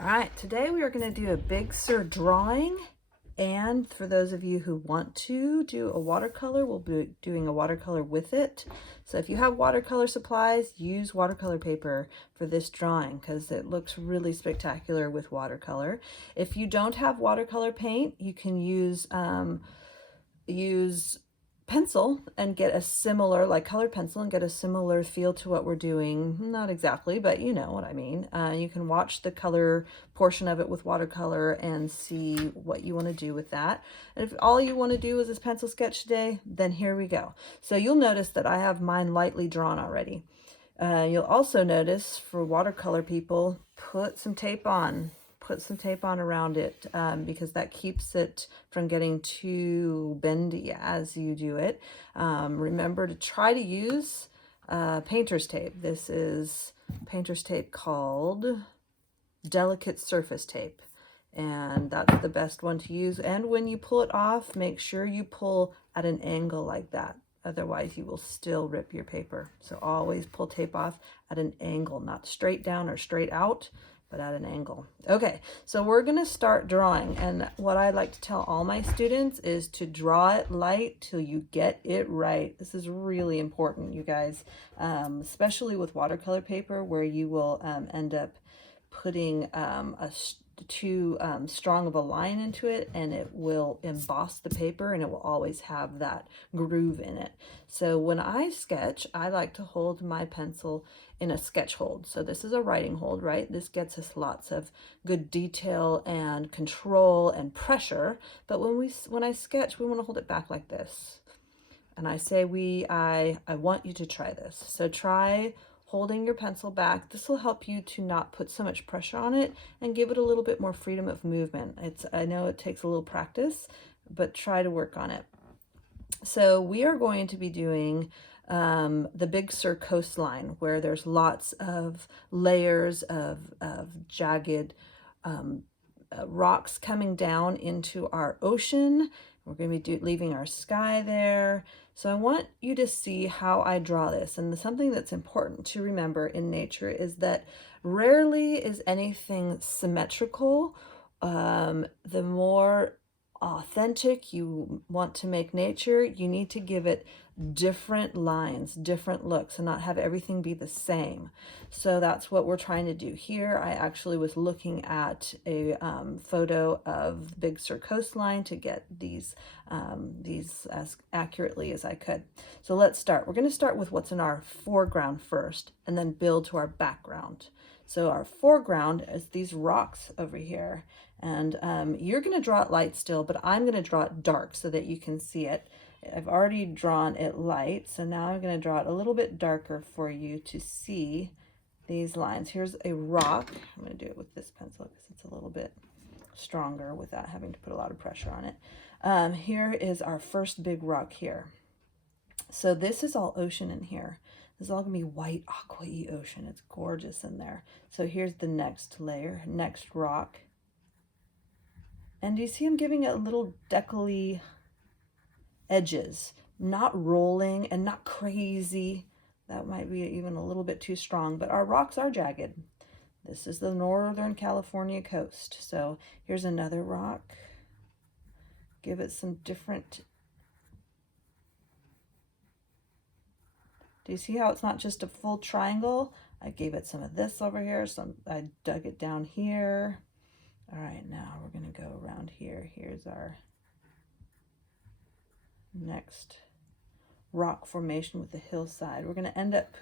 All right, today we are going to do a big Sur drawing, and for those of you who want to do a watercolor, we'll be doing a watercolor with it. So if you have watercolor supplies, use watercolor paper for this drawing because it looks really spectacular with watercolor. If you don't have watercolor paint, you can use pencil and get a similar, like colored pencil, and get a similar feel to what we're doing. Not exactly, but you know what I mean. You can watch the color portion of it with watercolor and see what you want to do with that. And if all you want to do is this pencil sketch today, then here we go. So you'll notice that I have mine lightly drawn already. You'll also notice for watercolor people, put some tape on around it because that keeps it from getting too bendy as you do it. Remember to try to use painter's tape. This is painter's tape called Delicate Surface Tape, and that's the best one to use. And when you pull it off, make sure you pull at an angle like that. Otherwise, you will still rip your paper. So always pull tape off at an angle, not straight down or straight out, but at an angle. Okay, so we're gonna start drawing, and what I like to tell all my students is to draw it light till you get it right. This is really important, you guys, especially with watercolor paper, where you will end up putting too strong of a line into it, and it will emboss the paper, and it will always have that groove in it. So when I sketch, I like to hold my pencil in a sketch hold. So this is a writing hold, right? This gets us lots of good detail and control and pressure. But when I sketch, we want to hold it back like this. And I say I want you to try this. So try holding your pencil back. This will help you to not put so much pressure on it and give it a little bit more freedom of movement. I know it takes a little practice, but try to work on it. So we are going to be doing the Big Sur coastline, where there's lots of layers of jagged rocks coming down into our ocean. We're going to be leaving our sky there. So I want you to see how I draw this. And something that's important to remember in nature is that rarely is anything symmetrical. The more authentic you want to make nature, you need to give it different lines, different looks, and not have everything be the same. So that's what we're trying to do here. I actually was looking at a photo of Big Sur coastline to get these as accurately as I could. So let's start. We're going to start with what's in our foreground first, and then build to our background. So our foreground is these rocks over here, and you're going to draw it light still, but I'm going to draw it dark so that you can see it. I've already drawn it light, so now I'm going to draw it a little bit darker for you to see these lines. Here's a rock. I'm going to do it with this pencil because it's a little bit stronger without having to put a lot of pressure on it. Here is our first big rock here. So this is all ocean in here. This is all going to be white, aqua-y ocean. It's gorgeous in there. So here's the next layer, next rock. And do you see I'm giving it a little decal-y edges, not rolling and not crazy. That might be even a little bit too strong, but our rocks are jagged. This is the Northern California coast. So here's another rock. Give it some different. Do you see how it's not just a full triangle? I gave it some of this over here. I dug it down here. All right, now we're going to go around here. Here's our next rock formation with the hillside. We're going to end up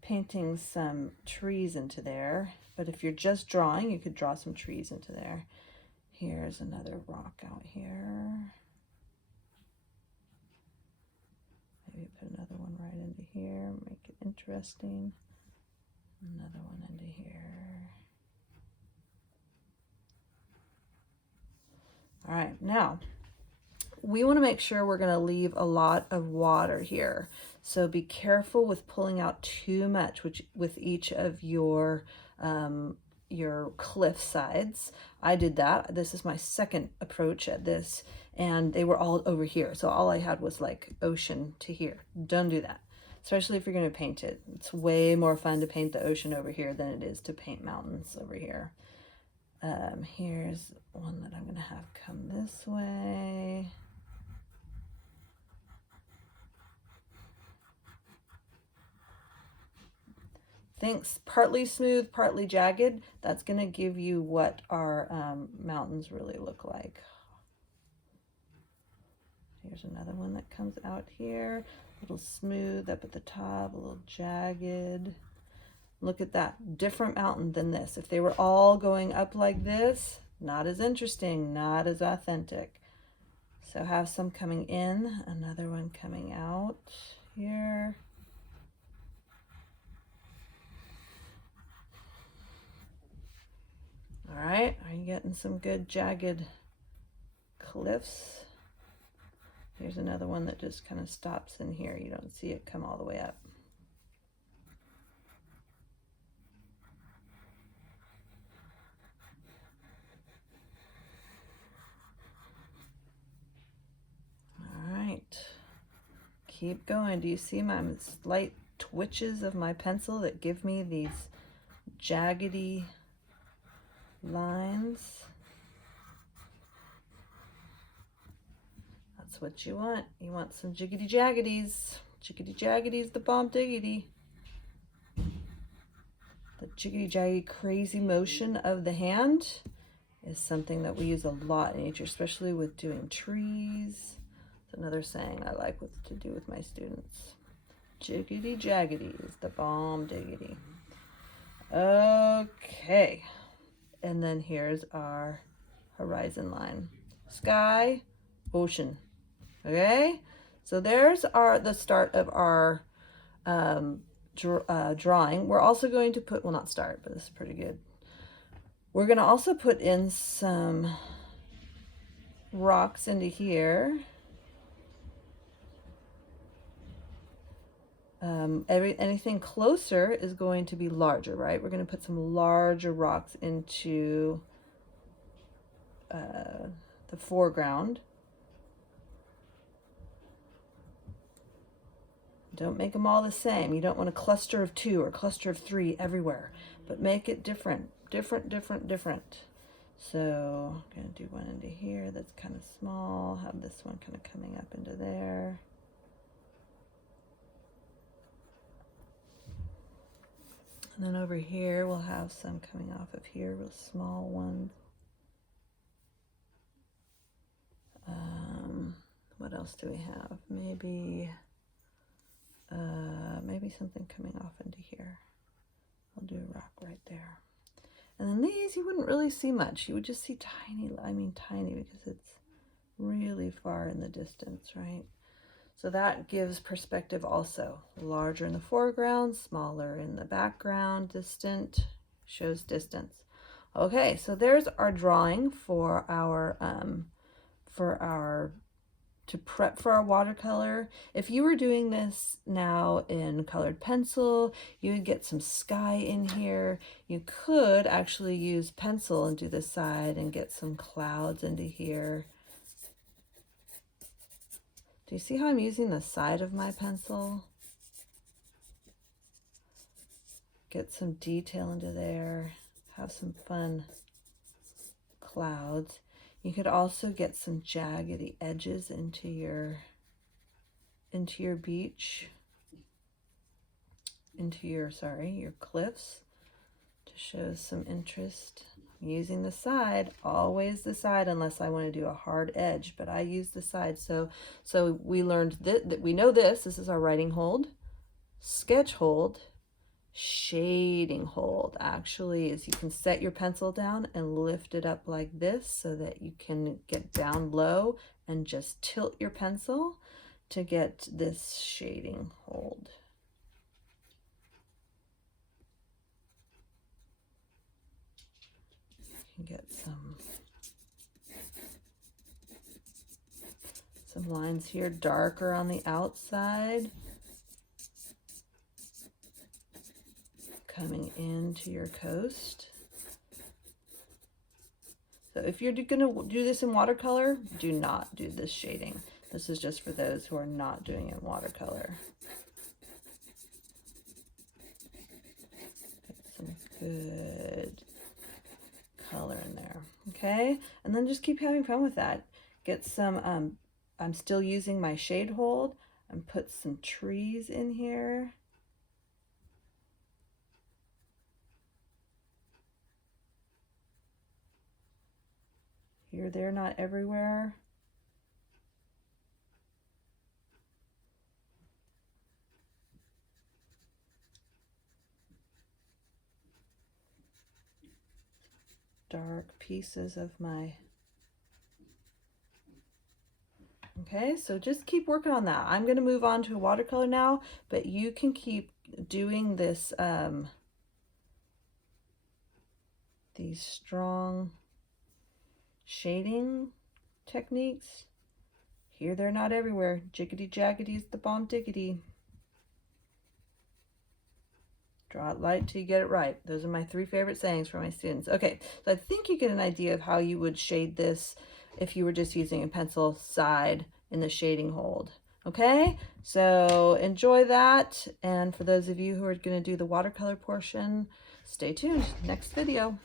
painting some trees into there, but if you're just drawing, you could draw some trees into there. Here's another rock out here. Maybe put another one right into here, make it interesting. Another one into here. All right, now we want to make sure we're going to leave a lot of water here. So be careful with pulling out too much with each of your cliff sides. I did that. This is my second approach at this, and they were all over here. So all I had was like ocean to here. Don't do that. especially if you're going to paint it. It's way more fun to paint the ocean over here than it is to paint mountains over here. Here's one that I'm going to have come this way. Thanks. Partly smooth, partly jagged. That's going to give you what our mountains really look like. Here's another one that comes out here. A little smooth up at the top, a little jagged. Look at that. Different mountain than this. If they were all going up like this, not as interesting, not as authentic. So have some coming in, another one coming out here. All right, are you getting some good jagged cliffs? Here's another one that just kind of stops in here. You don't see it come all the way up. All right, keep going. Do you see my slight twitches of my pencil that give me these jaggedy lines? That's what you want. You want some jiggity jaggities. Jiggity jaggities, the bomb diggity. The jiggity jaggy crazy motion of the hand is something that we use a lot in nature, especially with doing trees. It's another saying I like to do with my students. Jiggity jaggities, the bomb diggity. Okay. And then here's our horizon line. Sky, ocean. Okay, so there's the start of our drawing. We're also going to put, well, not start, but this is pretty good. We're going to also put in some rocks into here. Anything closer is going to be larger, right? We're going to put some larger rocks into the foreground. Don't make them all the same. You don't want a cluster of 2 or a cluster of 3 everywhere, but make it different. So I'm going to do one into here that's kind of small, have this one kind of coming up into there. And then over here, we'll have some coming off of here, real small ones. What else do we have? Maybe something coming off into here. I'll do a rock right there. And then these you wouldn't really see much. You would just see tiny, tiny because it's really far in the distance, right? So that gives perspective also. Larger in the foreground, smaller in the background, distant, shows distance. Okay, so there's our drawing for our to prep for our watercolor. If you were doing this now in colored pencil, you would get some sky in here. You could actually use pencil and do the side and get some clouds into here. Do you see how I'm using the side of my pencil? Get some detail into there, have some fun clouds. You could also get some jaggedy edges into your beach, your cliffs to show some interest. I'm using the side, always the side, unless I want to do a hard edge, but I use the side. So we learned that we know this is our writing hold, sketch hold, shading hold actually is you can set your pencil down and lift it up like this so that you can get down low and just tilt your pencil to get this shading hold. You can get some lines here darker on the outside, coming into your coast. So if you're going to do this in watercolor, do not do this shading. This is just for those who are not doing it in watercolor. good color in there. Okay, and then just keep having fun with that. Get some, I'm still using my shade hold and put some trees in here. Here, there, not everywhere. Dark pieces of my... Okay, so just keep working on that. I'm going to move on to a watercolor now, but you can keep doing this, these strong shading techniques. Here, there, not everywhere. Jiggity jaggedy is the bomb diggity. Draw it light till you get it right. Those are my 3 favorite sayings for my students. Okay, so I think you get an idea of how you would shade this if you were just using a pencil side in the shading hold. Okay, so enjoy that. And for those of you who are going to do the watercolor portion, stay tuned. Next video.